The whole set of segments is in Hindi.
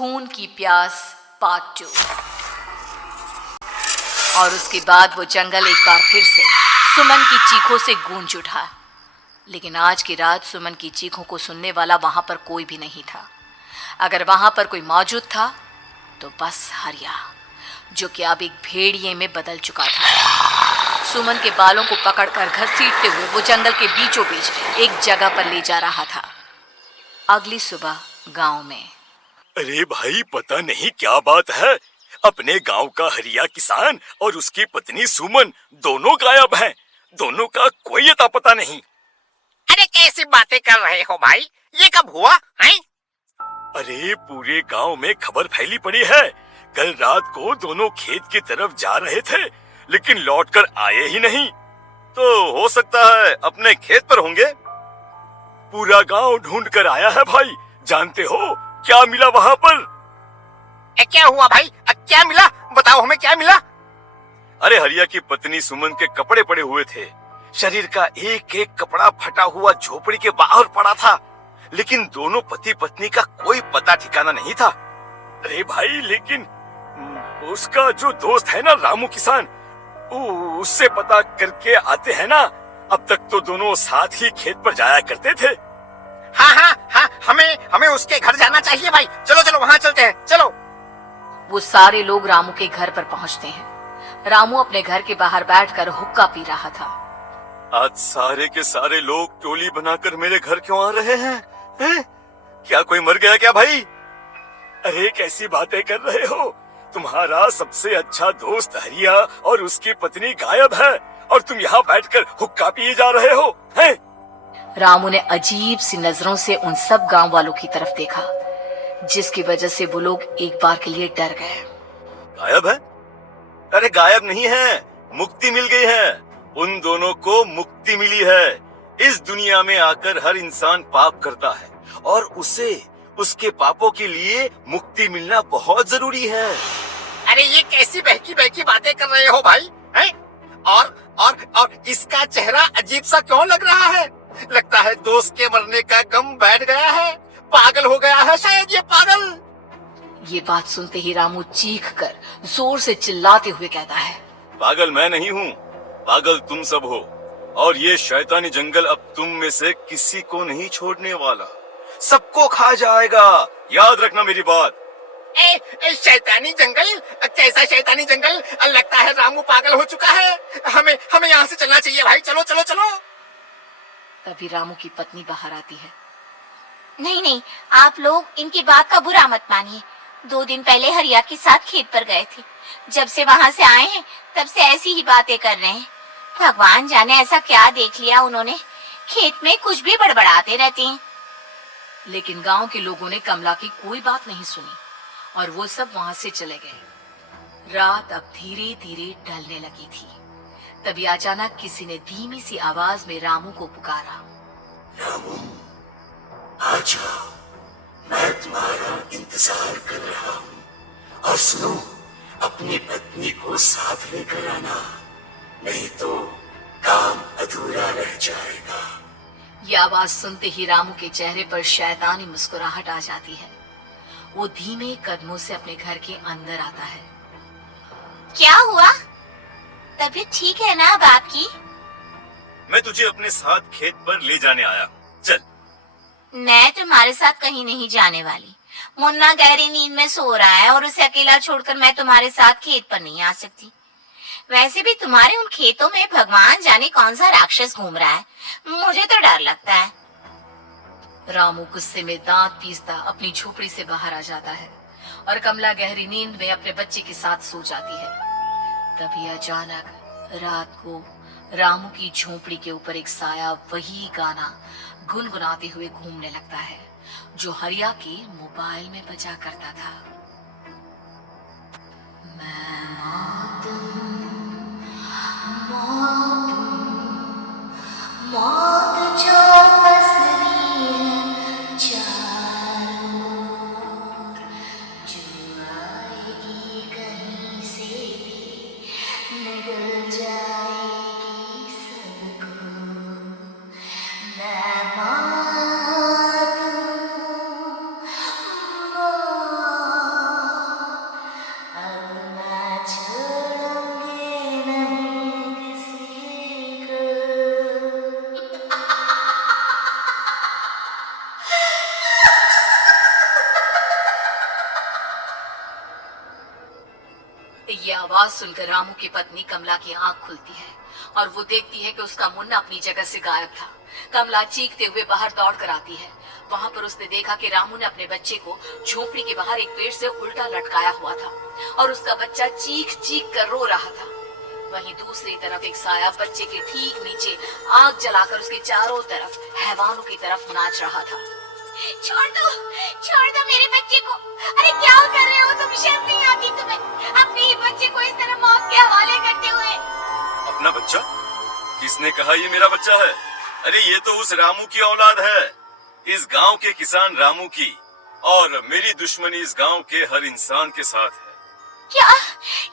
खून की प्यास पार्ट 2। और उसके बाद वो जंगल एक बार फिर से सुमन की चीखों से गूंज उठा। लेकिन आज की रात सुमन की चीखों को सुनने वाला वहां पर कोई भी नहीं था। अगर वहां पर कोई मौजूद था तो बस हरिया, जो कि अब एक भेड़िए में बदल चुका था। सुमन के बालों को पकड़कर घसीटते हुए वो जंगल के बीचों बीच एक जगह पर ले जा रहा था। अगली सुबह गांव में। अरे भाई, पता नहीं क्या बात है, अपने गांव का हरिया किसान और उसकी पत्नी सुमन दोनों गायब हैं। दोनों का कोई अता पता नहीं। अरे कैसी बातें कर रहे हो भाई, ये कब हुआ है? अरे पूरे गांव में खबर फैली पड़ी है। कल रात को दोनों खेत की तरफ जा रहे थे, लेकिन लौटकर आए ही नहीं। तो हो सकता है अपने खेत पर होंगे। पूरा गांव ढूंढ कर आया है भाई। जानते हो क्या मिला वहां पर? क्या हुआ भाई, क्या मिला? बताओ हमें क्या मिला? अरे हरिया की पत्नी सुमन के कपड़े पड़े हुए थे। शरीर का एक एक कपड़ा फटा हुआ झोपड़ी के बाहर पड़ा था, लेकिन दोनों पति पत्नी का कोई पता ठिकाना नहीं था। अरे भाई, लेकिन उसका जो दोस्त है ना रामू किसान, उससे पता करके आते हैं ना। अब तक तो दोनों साथ ही खेत पर जाया करते थे। हाँ, हमें उसके घर जाना चाहिए भाई। चलो चलो वहाँ चलते हैं, चलो। वो सारे लोग रामू के घर पर पहुंचते हैं। रामू अपने घर के बाहर बैठकर हुक्का पी रहा था। आज सारे के सारे लोग टोली बनाकर मेरे घर क्यों आ रहे हैं? क्या कोई मर गया क्या भाई? अरे कैसी बातें कर रहे हो? तुम्हारा सबसे अच्छा दोस्त हरिया और उसकी पत्नी गायब है और तुम यहाँ बैठकर हुक्का पिए जा रहे हो हैं? रामू ने अजीब सी नजरों से उन सब गांव वालों की तरफ देखा, जिसकी वजह से वो लोग एक बार के लिए डर गए। गायब है? अरे गायब नहीं है, मुक्ति मिल गई है। उन दोनों को मुक्ति मिली है। इस दुनिया में आकर हर इंसान पाप करता है और उसे उसके पापों के लिए मुक्ति मिलना बहुत जरूरी है। अरे ये कैसी बहकी बहकी बातें कर रहे हो भाई, हैं? और इसका चेहरा अजीब सा क्यों लग रहा है? लगता है दोस्त के मरने का गम बैठ गया है। पागल हो गया है शायद ये पागल। ये बात सुनते ही रामू चीख कर जोर से चिल्लाते हुए कहता है, पागल मैं नहीं हूँ, पागल तुम सब हो। और ये शैतानी जंगल अब तुम में से किसी को नहीं छोड़ने वाला, सबको खा जाएगा। याद रखना मेरी बात। शैतानी जंगल? कैसा शैतानी जंगल? लगता है रामू पागल हो चुका है। हमें यहाँ से चलना चाहिए भाई। चलो चलो चलो। तभी रामू की पत्नी बाहर आती है। नहीं, आप लोग इनकी बात का बुरा मत मानिए। 2 दिन पहले हरिया के साथ खेत पर गए थे। जब से वहाँ से आए हैं तब से ऐसी ही बातें कर रहे हैं। भगवान जाने ऐसा क्या देख लिया उन्होंने, खेत में कुछ भी बड़बड़ाते रहते हैं। लेकिन गांव के लोगों ने कमला की कोई बात नहीं सुनी और वो सब वहां से चले गए। रात अब धीरे धीरे ढलने लगी थी। तभी अचानक किसी ने धीमी सी आवाज में रामू को पुकारा। रामू, आजा, मैं तुम्हारा इंतजार कर रहा हूँ। और सुनो, अपनी पत्नी को साथ लेकर आना, नहीं तो काम अधूरा रह जाएगा। ये आवाज सुनते ही रामू के चेहरे पर शैतानी मुस्कुराहट आ जाती है। वो धीमे कदमों से अपने घर के अंदर आता है। क्या हुआ? तबीयत ठीक है ना अब आपकी? मैं तुझे अपने साथ खेत पर ले जाने आया हूँ, चल। मैं तुम्हारे साथ कहीं नहीं जाने वाली। मुन्ना गहरी नींद में सो रहा है और उसे अकेला छोड़कर मैं तुम्हारे साथ खेत पर नहीं आ सकती। वैसे भी तुम्हारे उन खेतों में भगवान जाने कौन सा राक्षस घूम रहा है, मुझे तो डर लगता है। रामू गुस्से में दांत पीसता अपनी झोपड़ी से बाहर आ जाता है और कमला गहरी नींद में अपने बच्चे के साथ सो जाती है। तभी अचानक रात को रामू की झोपड़ी के ऊपर एक साया वही गाना गुनगुनाते हुए घूमने लगता है जो हरिया के मोबाइल में बजा करता था। मैं मौत जो पसरी है चारों ओर, जो आएगी कहीं से भी निगल जाएगी सबको। मैं मौत हूँ, मौत आवाज सुनकर रामू की पत्नी कमला की आंख खुलती है और वो देखती है कि उसका मुन्ना अपनी जगह से गायब था। कमला चीखते हुए बाहर दौड़ कर आती है। वहां पर उसने देखा कि रामू ने अपने बच्चे को झोपड़ी के बाहर एक पेड़ से उल्टा लटकाया हुआ था और उसका बच्चा चीख चीख कर रो रहा था। वहीं दूसरी तरफ एक साया बच्चे के ठीक नीचे आग जलाकर उसके चारों तरफ हैवानों की तरफ नाच रहा था। छोड़ दो मेरे बच्चे को। अरे क्या कर रहे हो तुम? शर्म नहीं आती तुम्हें अपने ही बच्चे को इस तरह मौत के हवाले करते हुए? अपना बच्चा? किसने कहा ये मेरा बच्चा है? अरे ये तो उस रामू की औलाद है, इस गांव के किसान रामू की, और मेरी दुश्मनी इस गांव के हर इंसान के साथ है। क्या?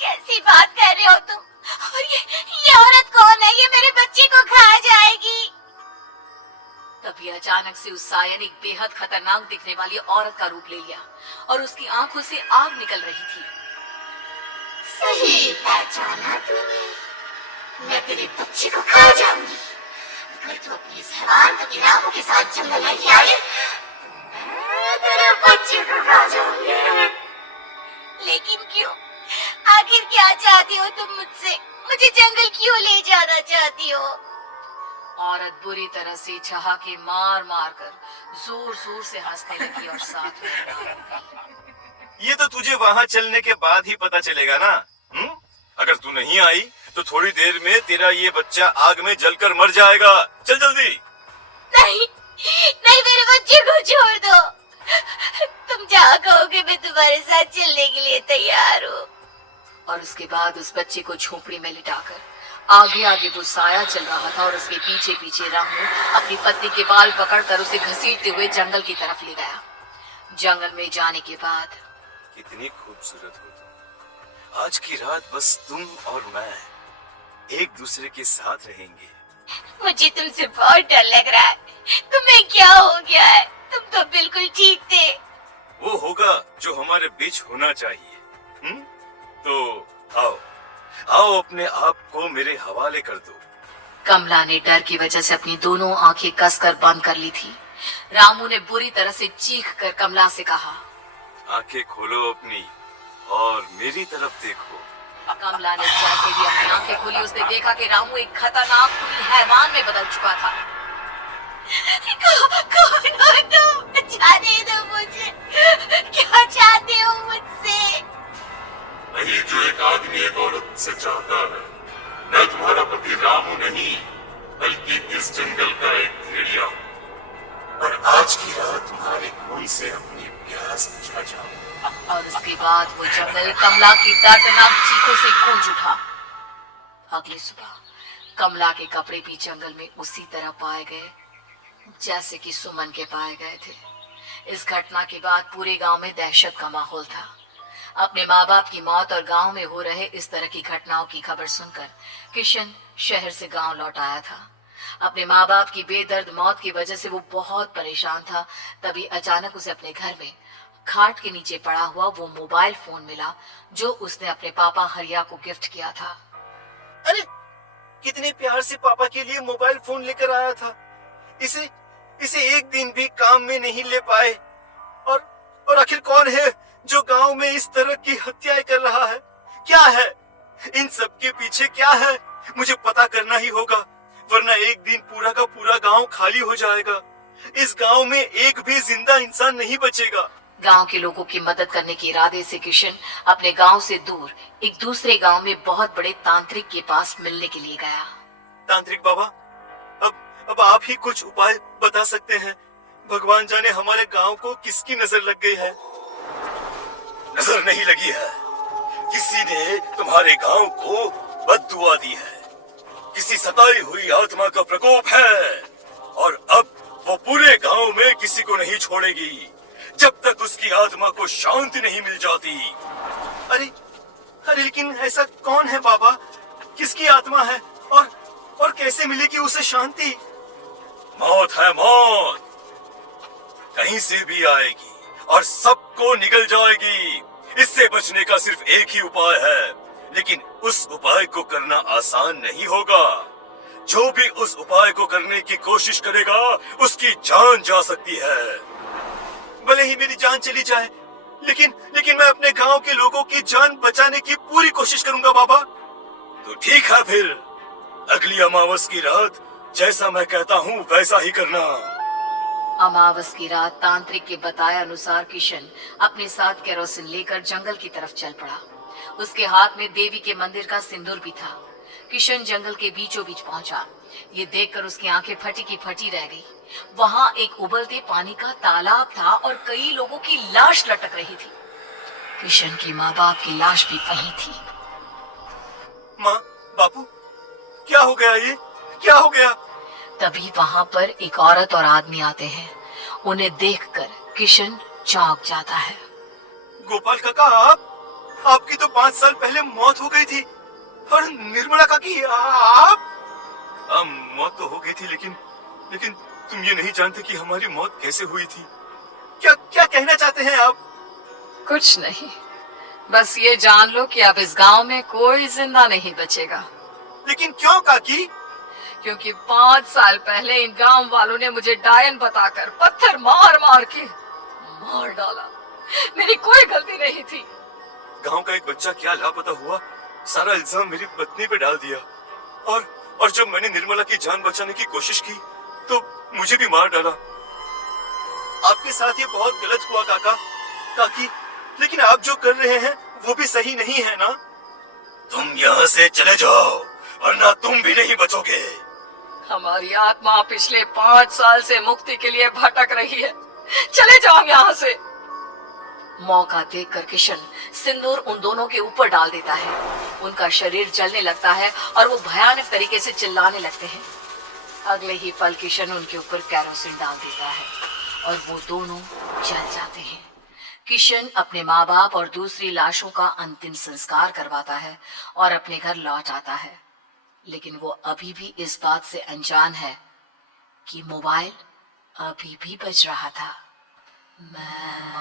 कैसी बात कर रहे हो तुम? और ये औरत कौन है? ये मेरे बच्चे को खा जाएगी। तभी अचानक से उस साया ने एक बेहद खतरनाक दिखने वाली औरत का रूप ले लिया और उसकी आंखों से आग निकल रही थी। सही पहचाना तूने। मैं तेरे बच्चे को खा जाऊंगी। अगर तू अपनी इस हैवान पति रामू के साथ जंगल नहीं आई, मैं तेरे बच्चे को खा जाऊंगी। लेकिन क्यों? आखिर क्या चाहती हो तुम मुझसे? मुझे जंगल क्यों ले जाना चाहती हो? औरत बुरी तरह से ठहाके मार मार कर जोर जोर से हंसने लगी और साथ में, ये तो तुझे वहाँ चलने के बाद ही पता चलेगा ना। अगर तू नहीं आई तो थोड़ी देर में तेरा ये बच्चा आग में जलकर मर जाएगा। चल जल्दी। नहीं नहीं, मेरे बच्चे को छोड़ दो। तुम जहाँ कहोगे मैं तुम्हारे साथ चलने के लिए तैयार हूँ। और उसके बाद उस बच्चे को झोपड़ी में लिटाकर आगे आगे वो साया चल रहा था और उसके पीछे पीछे रामू अपनी पत्नी के बाल पकड़कर उसे घसीटते हुए जंगल की तरफ ले गया। जंगल में जाने के बाद, कितनी खूबसूरत हो तुम। आज की रात बस तुम और मैं एक दूसरे के साथ रहेंगे। मुझे तुमसे बहुत डर लग रहा है। तुम्हें क्या हो गया है? तुम तो बिल्कुल ठीक थे। वो होगा जो हमारे बीच होना चाहिए। तो आओ आओ, अपने आप को मेरे हवाले कर दो। कमला ने डर की वजह से अपनी दोनों आंखें कसकर बंद कर ली थी। रामू ने बुरी तरह से चीख कर कमला से कहा, आंखें खोलो अपनी और मेरी तरफ देखो। कमला ने जैसे भी अपनी आंखें खोली, उसने देखा कि रामू एक खतरनाक हैवान में बदल चुका था। कौन हो तुम? जाने दो मुझे। क्या चाहते हो मुझसे? वही जो एक आदमी एक औरत से चाहता है। मैं तुम्हारा पति रामू नहीं, बल्कि इस जंगल का एक भेड़िया हूँ, और आज की रात तुम्हारे खून से अपनी प्यास बुझा जाऊं। और उसके बाद वो जंगल कमला की दर्दनाक चीखों से गूंज उठा। अगली सुबह कमला के कपड़े भी जंगल में उसी तरह पाए गए जैसे कि सुमन के पाए गए थे। इस घटना के बाद पूरे गांव में दहशत का माहौल था। अपने माँ बाप की मौत और गांव में हो रहे इस तरह की घटनाओं की खबर सुनकर किशन शहर से गांव लौट आया था। अपने माँ बाप की बेदर्द मौत की वजह से वो बहुत परेशान था। तभी अचानक उसे अपने घर में खाट के नीचे पड़ा हुआ वो मोबाइल फोन मिला जो उसने अपने पापा हरिया को गिफ्ट किया था। अरे कितने प्यार से पापा के लिए मोबाइल फोन लेकर आया था। इसे एक दिन भी काम में नहीं ले पाए। और आखिर कौन है जो गांव में इस तरह की हत्याएं कर रहा है? क्या है इन सब के पीछे? क्या है? मुझे पता करना ही होगा, वरना एक दिन पूरा का पूरा गांव खाली हो जाएगा। इस गांव में एक भी जिंदा इंसान नहीं बचेगा। गांव के लोगों की मदद करने के इरादे से किशन अपने गांव से दूर एक दूसरे गांव में बहुत बड़े तांत्रिक के पास मिलने के लिए गया। तांत्रिक बाबा, अब आप ही कुछ उपाय बता सकते हैं। भगवान जाने हमारे गांव को किसकी नजर लग गई है। नजर नहीं लगी है, किसी ने तुम्हारे गांव को बद्दुआ दी है। किसी सताई हुई आत्मा का प्रकोप है और अब वो पूरे गांव में किसी को नहीं छोड़ेगी जब तक उसकी आत्मा को शांति नहीं मिल जाती। अरे लेकिन ऐसा कौन है बाबा? किसकी आत्मा है और कैसे मिलेगी उसे शांति? मौत है मौत, कहीं से भी आएगी और सबको निगल जाएगी। इससे बचने का सिर्फ एक ही उपाय है, लेकिन उस उपाय को करना आसान नहीं होगा। जो भी उस उपाय को करने की कोशिश करेगा उसकी जान जा सकती है। भले ही मेरी जान चली जाए, लेकिन लेकिन मैं अपने गांव के लोगों की जान बचाने की पूरी कोशिश करूंगा बाबा। तो ठीक है फिर, अगली अमावस की रात जैसा मैं कहता हूँ वैसा ही करना। अमावस की रात तांत्रिक के बताए अनुसार किशन अपने साथ केरोसिन लेकर जंगल की तरफ चल पड़ा। उसके हाथ में देवी के मंदिर का सिंदूर भी था। किशन जंगल के बीचों बीच पहुंचा। ये देखकर उसकी आंखें फटी की फटी रह गई। वहां एक उबलते पानी का तालाब था और कई लोगों की लाश लटक रही थी। किशन की माँ बाप की लाश भी वहीं थी। माँ, बापू, क्या हो गया? ये क्या हो गया? तभी वहां पर एक औरत और आदमी आते हैं। उन्हें देखकर किशन चौंक जाता है। गोपाल काका, आपकी तो 5 साल पहले मौत हो गई थी। और निर्मला काकी, आप? मौत तो हो गई थी, लेकिन तुम ये नहीं जानते कि हमारी मौत कैसे हुई थी। क्या क्या कहना चाहते हैं आप? कुछ नहीं, बस ये जान लो कि अब इस गांव में कोई जिंदा नहीं बचेगा। लेकिन क्यों काकी? क्योंकि 5 साल पहले इन गांव वालों ने मुझे डायन बताकर पत्थर मार मार के मार डाला। मेरी कोई गलती नहीं थी। गांव का एक बच्चा क्या लापता हुआ, सारा इल्जाम मेरी पत्नी पे डाल दिया। और जब मैंने निर्मला की जान बचाने की कोशिश की तो मुझे भी मार डाला। आपके साथ ये बहुत गलत हुआ काकी, लेकिन आप जो कर रहे हैं वो भी सही नहीं है ना? तुम यहाँ से चले जाओ वरना तुम भी नहीं बचोगे। हमारी आत्मा पिछले 5 साल से मुक्ति के लिए भटक रही है। चले जाओ यहाँ से। मौका देखकर किशन सिंदूर उन दोनों के ऊपर डाल देता है। उनका शरीर जलने लगता है और वो भयानक तरीके से चिल्लाने लगते हैं। अगले ही पल किशन उनके ऊपर केरोसिन डाल देता है और वो दोनों जल जाते हैं। किशन अपने माँ बाप और दूसरी लाशों का अंतिम संस्कार करवाता है और अपने घर लौट आता है। लेकिन वो अभी भी इस बात से अनजान है कि मोबाइल अभी भी बज रहा था। मैं